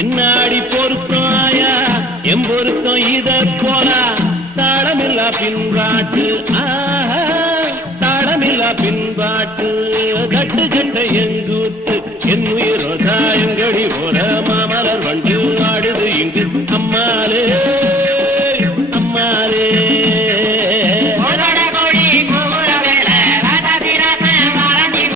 என்னாடி பொருத்தம் ஆயா எம் பொருத்தம் இத போலா தாளமில்லா பின்பாட்டு தாளமில்லா பின்பாட்டு கட்டு கட்ட எங்கூத்து என் உயிரோ தாயங்கடி போல மாமலர் வண்டு ஆடுது இங்கு அம்மாலே